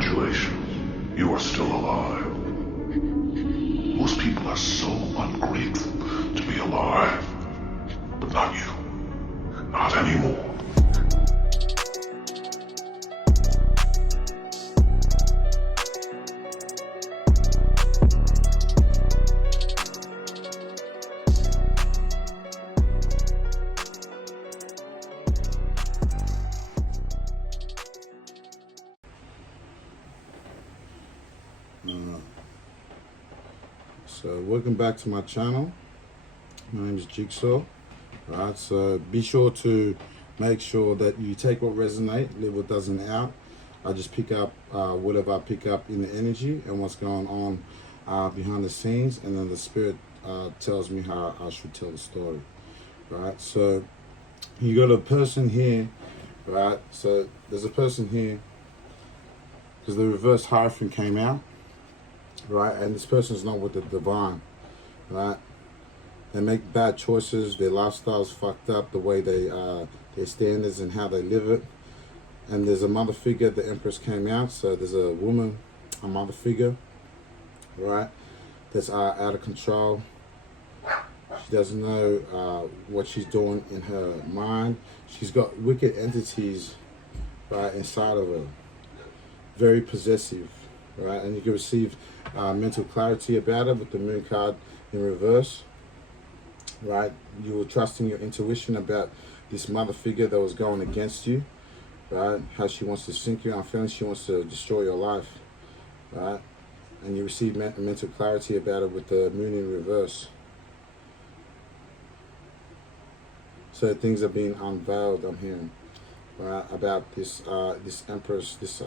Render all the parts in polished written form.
Congratulations, you are still alive. Most people are so ungrateful to be alive, but not you. Not anymore. So welcome back to my channel. My name is Jigsaw. Alright, so be sure to make sure that you take what resonates, leave what doesn't out. I just pick up whatever I pick up in the energy and what's going on behind the scenes, and then the spirit tells me how I should tell the story. Right, so you got a person here, right? So there's a person here because the reverse hierophant came out. Right, and this person's not with the divine, right? They make bad choices. Their lifestyle's fucked up. The way their standards and how they live it. And there's a mother figure. The Empress came out, so there's a woman, a mother figure, right? That's out of control. She doesn't know what she's doing in her mind. She's got wicked entities, right, inside of her. Very possessive. Right, and you can receive mental clarity about it with the moon card in reverse. Right, you were trusting your intuition about this mother figure that was going against you. Right, how she wants to sink you. I'm feeling she wants to destroy your life. Right, and you receive mental clarity about it with the moon in reverse. So things are being unveiled. I'm hearing, right, about this this Empress, this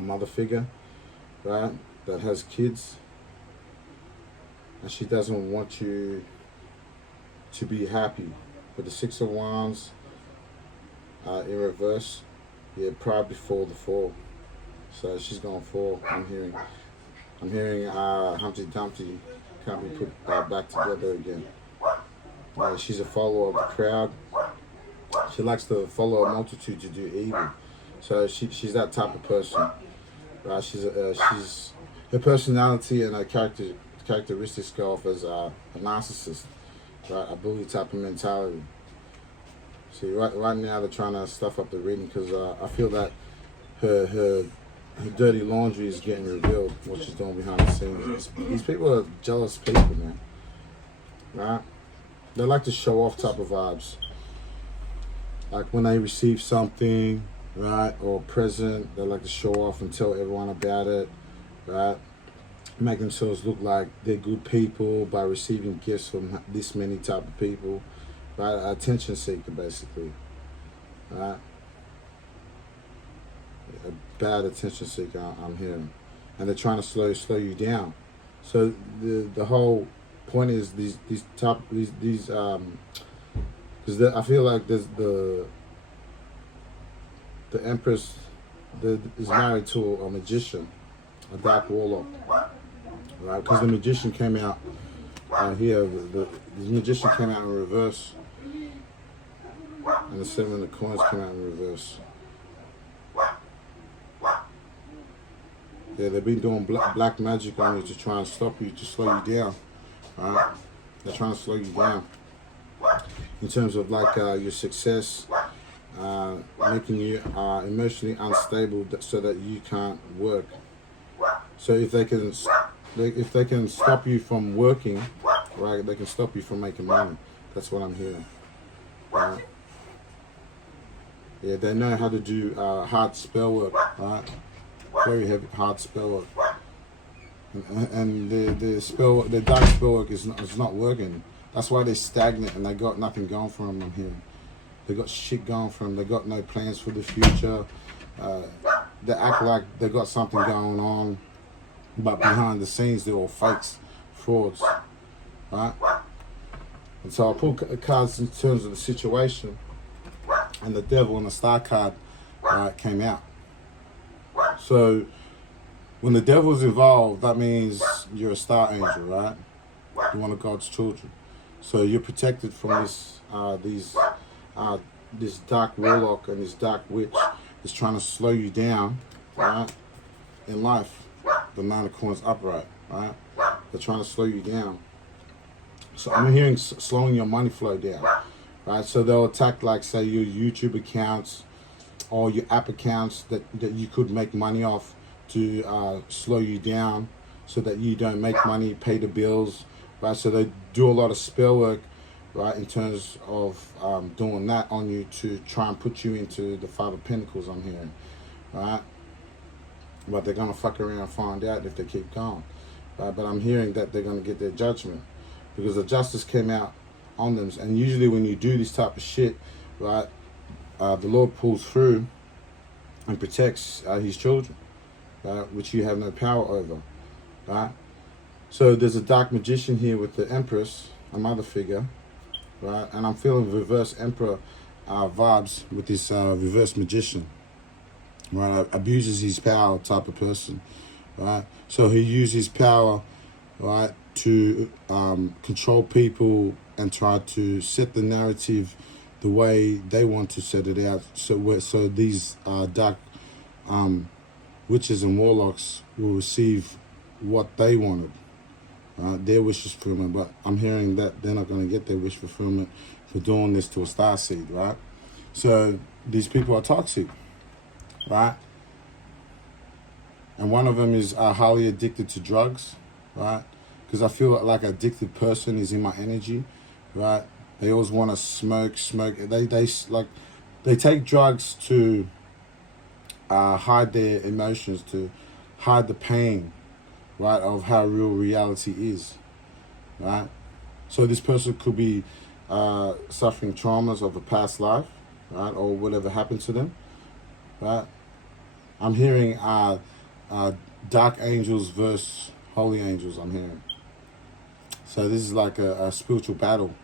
mother figure, right, that has kids, and she doesn't want you to be happy. With the Six of Wands in reverse, yeah, pride before the fall. So she's gonna fall. I'm hearing Humpty Dumpty can't be put back together again. She's a follower of the crowd. She likes to follow a multitude to do evil. So she's that type of person, right? She's her personality and her characteristics go off as a narcissist, right? A bully type of mentality. See, right now they're trying to stuff up the reading because I feel that her dirty laundry is getting revealed. What she's doing behind the scenes. These people are jealous people, man. Right? They like to show off type of vibes. Like when they receive something, right, or present, they like to show off and tell everyone about it, right? Make themselves look like they're good people by receiving gifts from this many type of people, right? Attention seeker, basically, right? A bad attention seeker, I'm hearing, and they're trying to slow you down. So the whole point is these because I feel like there's the Empress is married to a magician, a dark warlock, right? Because the magician came out here. The magician came out in reverse, and the Seven of Coins came out in reverse. Yeah, they've been doing black magic on you to try and stop you, to slow you down, right? They're trying to slow you down in terms of like your success. Making you emotionally unstable so that you can't work. So if they can stop you from working, right, they can stop you from making money. That's what I'm hearing. Right? Yeah, they know how to do hard spell work, right? Very heavy, hard spell work. And the dark spell work is not working. That's why they're stagnant and they got nothing going for them. I'm hearing. They got shit going for them. They got no plans for the future. They act like they got something going on, but behind the scenes they're all fakes, frauds, right? And so I pull cards in terms of the situation, and the Devil and the Star card came out. So when the Devil's involved, that means you're a star angel, right? You're one of God's children. So you're protected from this dark warlock and this dark witch is trying to slow you down right? In life, the Nine of Coins upright, right? They're trying to slow you down. So I'm hearing slowing your money flow down, right? So they'll attack, like, say, your YouTube accounts or your app accounts that you could make money off to slow you down so that you don't make money, pay the bills, right? So they do a lot of spell work, right, in terms of doing that on you to try and put you into the Five of Pentacles, I'm hearing, right? But they're going to fuck around and find out if they keep going, right? But I'm hearing that they're going to get their judgment because the justice came out on them. And usually when you do this type of shit, right, the Lord pulls through and protects his children, right, which you have no power over, right? So there's a dark magician here with the Empress, a mother figure, right? And I'm feeling reverse Emperor vibes with this reverse magician, right? Abuses his power type of person, right? So he uses his power, right, to control people and try to set the narrative the way they want to set it out. So these dark witches and warlocks will receive what they wanted, their wishes fulfillment. But I'm hearing that they're not going to get their wish fulfillment for doing this to a starseed, right? So these people are toxic, right? And one of them is highly addicted to drugs, right? Because I feel like an addicted person is in my energy, right? They always want to smoke. They take drugs to hide their emotions, to hide the pain, right, of how real reality is, right? So this person could be suffering traumas of a past life, right, or whatever happened to them, right? I'm hearing dark angels versus holy angels, I'm hearing. So this is like a spiritual battle.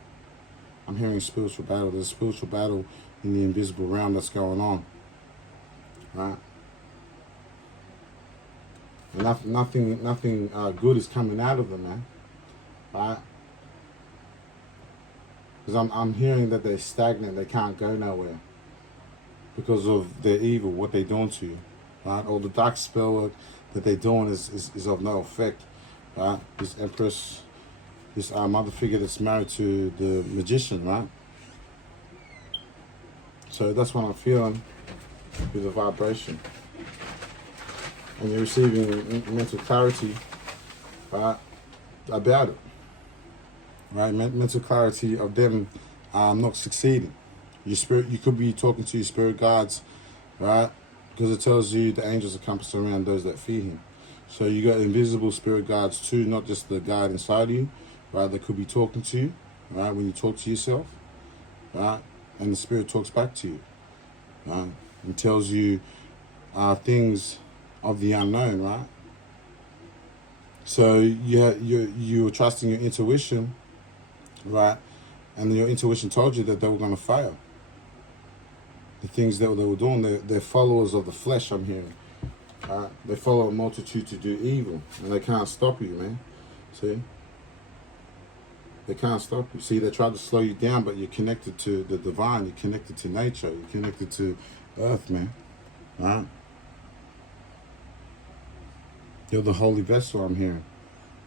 I'm hearing spiritual battle. There's a spiritual battle in the invisible realm that's going on, right? And nothing good is coming out of them, man, right? Because I'm hearing that they're stagnant. They can't go nowhere because of their evil, what they're doing to you, right? All the dark spell work that they're doing is of no effect, right? This Empress, this mother figure that's married to the magician, right? So that's what I'm feeling with the vibration. And you're receiving mental clarity, right, about it, right? Mental clarity of them not succeeding. Your spirit, you could be talking to your spirit guides, right? Because it tells you the angels are compassing around those that fear him. So you got invisible spirit guides too, not just the guide inside of you, right? That could be talking to you, right? When you talk to yourself, right? And the spirit talks back to you, right? And tells you things of the unknown, right? So you're trusting your intuition, right? And your intuition told you that they were going to fail. The things that they were doing, they're followers of the flesh, I'm hearing. They follow a multitude to do evil, and they can't stop you, man. See? They can't stop you. See, they try to slow you down, but you're connected to the divine. You're connected to nature. You're connected to earth, man. Right? You're the holy vessel, I'm hearing.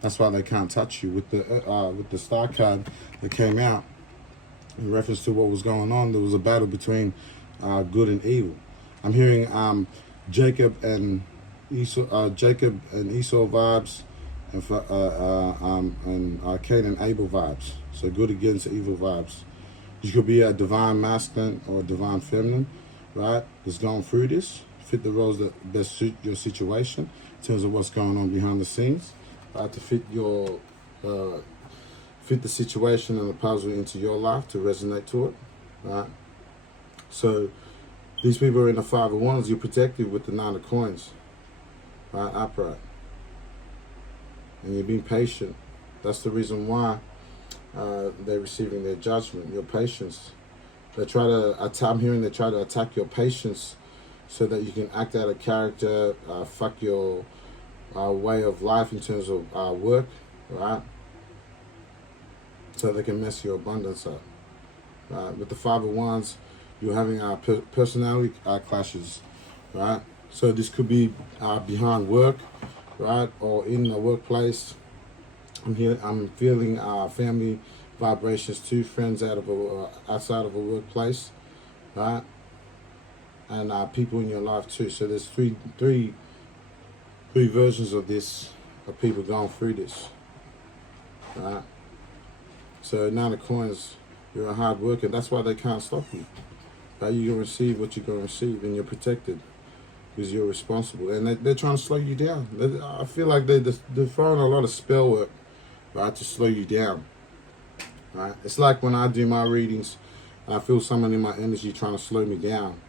That's why they can't touch you. With the star card that came out, in reference to what was going on, there was a battle between good and evil. I'm hearing Jacob and Esau vibes, and Cain and Abel vibes. So good against evil vibes. You could be a divine masculine or a divine feminine, right? That's going through this. Fit the roles that best suit your situation in terms of what's going on behind the scenes, right? To fit the situation and the puzzle into your life to resonate to it, right? So these people are in the Five of Wands. You're protected with the Nine of Coins, right? Upright. And you're being patient. That's the reason why they're receiving their judgment, your patience. They try to, I'm hearing they try to attack your patience so that you can act out of character, fuck your way of life in terms of work, right? So they can mess your abundance up. With the Five of Wands, you're having personality clashes, right? So this could be behind work, right, or in the workplace. I'm feeling family vibrations too, friends outside of a workplace, right, and people in your life too. So there's three versions of this, of people going through this, right. So 9 of coins, you're a hard worker. That's why they can't stop you. Right? You're gonna receive what you're gonna receive, and you're protected because you're responsible. And they're trying to slow you down. I feel like they're throwing a lot of spell work, right, to slow you down. Right? It's like when I do my readings, I feel someone in my energy trying to slow me down.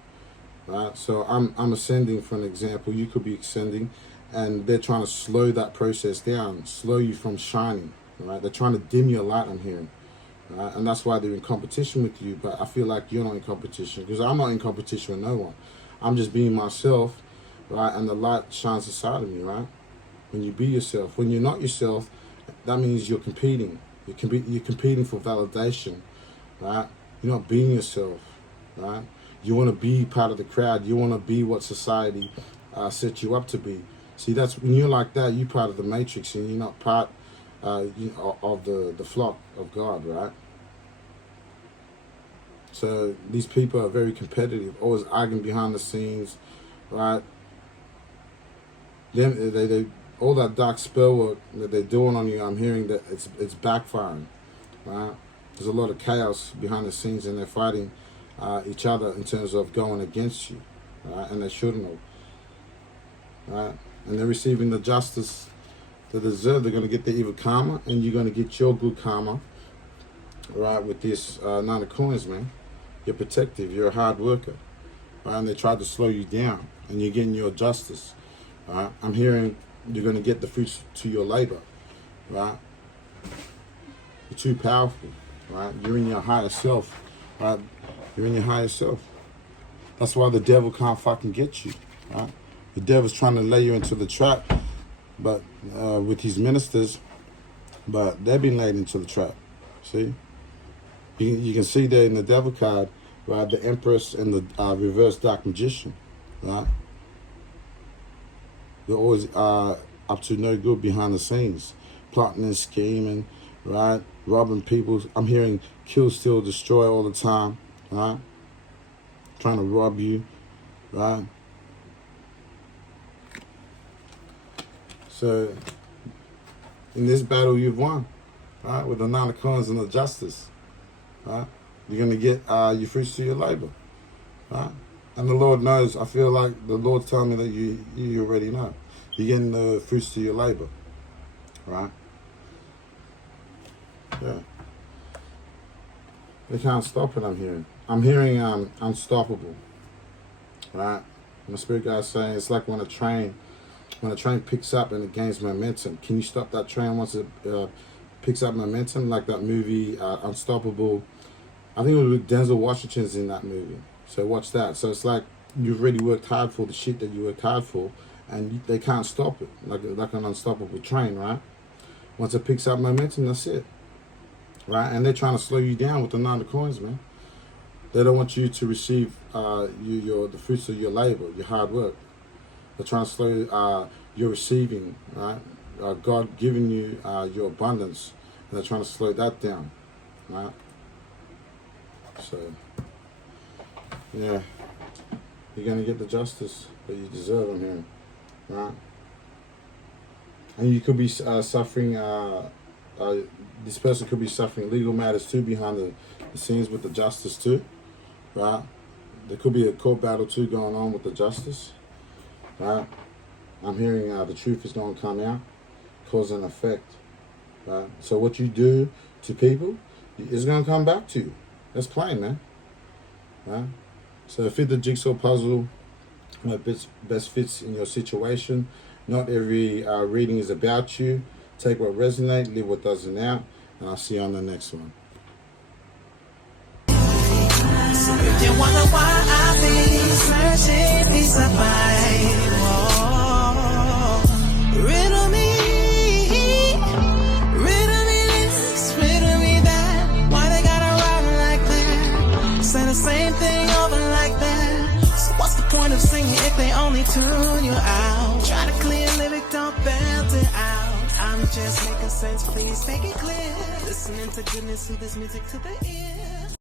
Right? So I'm ascending, for an example. You could be ascending, and they're trying to slow that process down, slow you from shining. Right? They're trying to dim your light, I'm hearing. Right? And that's why they're in competition with you. But I feel like you're not in competition, because I'm not in competition with no one. I'm just being myself, right? And the light shines inside of me, right? When you be yourself. When you're not yourself, that means you're competing. You're competing for validation, right? You're not being yourself, right? You want to be part of the crowd. You want to be what society set you up to be. See, that's when you're like that, you're part of the matrix, and you're not part of the flock of God, right? So these people are very competitive, always arguing behind the scenes, right? They all that dark spell work that they're doing on you, I'm hearing that it's backfiring, right? There's a lot of chaos behind the scenes, and they're fighting each other in terms of going against you, right? And they shouldn't have, right? And they're receiving the justice they deserve. They're going to get the evil karma, and you're going to get your good karma, right? With this 9 of coins, man. You're protective. You're a hard worker, right? And they tried to slow you down, and you're getting your justice, right? I'm hearing you're going to get the fruits to your labor, right? You're too powerful, right? You're in your higher self, right? You're in your higher self. That's why the devil can't fucking get you, right? The devil's trying to lay you into the trap, but with his ministers, but they've been laid into the trap. See, you can see there in the devil card, right? The Empress and the reverse dark magician, right? They're always up to no good behind the scenes, plotting and scheming, right? Robbing people. I'm hearing kill, steal, destroy all the time, right? Trying to rob you, right? So, in this battle, you've won, right? With the 9 of coins and the justice, right? You're going to get your fruits to your labor, right? And the Lord knows. I feel like the Lord's telling me that you already know. You're getting the fruits to your labor, right? Yeah. They can't stop it, I'm hearing. I'm hearing unstoppable, right? My spirit guy's saying it's like when a train picks up and it gains momentum. Can you stop that train once it picks up momentum? Like that movie, Unstoppable. I think it was with Denzel Washington's in that movie. So watch that. So it's like you've really worked hard for the shit that you worked hard for, and they can't stop it. Like an unstoppable train, right? Once it picks up momentum, that's it, right? And they're trying to slow you down with the 9 of coins, man. They don't want you to receive the fruits of your labor, your hard work. They're trying to slow your receiving, right? God giving you your abundance, and they're trying to slow that down, right? So, yeah, you're going to get the justice that you deserve, I'm hearing, right? And you could be suffering, this person could be suffering legal matters too behind the scenes with the justice too, right? There could be a court battle too going on with the justice, right? I'm hearing the truth is going to come out, cause and effect, right? So what you do to people is going to come back to you. That's plain, man, right? So fit the jigsaw puzzle that best fits in your situation. Not every reading is about you. Take what resonates, leave what doesn't out, and I'll see you on the next one. You wonder why I've been searching peace of mind. Riddle me this, riddle me that. Why they gotta run like that? Say the same thing over like that. So what's the point of singing if they only tune you out. Try to clear lyric, don't belt it out. I'm just making sense, please make it clear. Listening to goodness, sooth this music to the ear.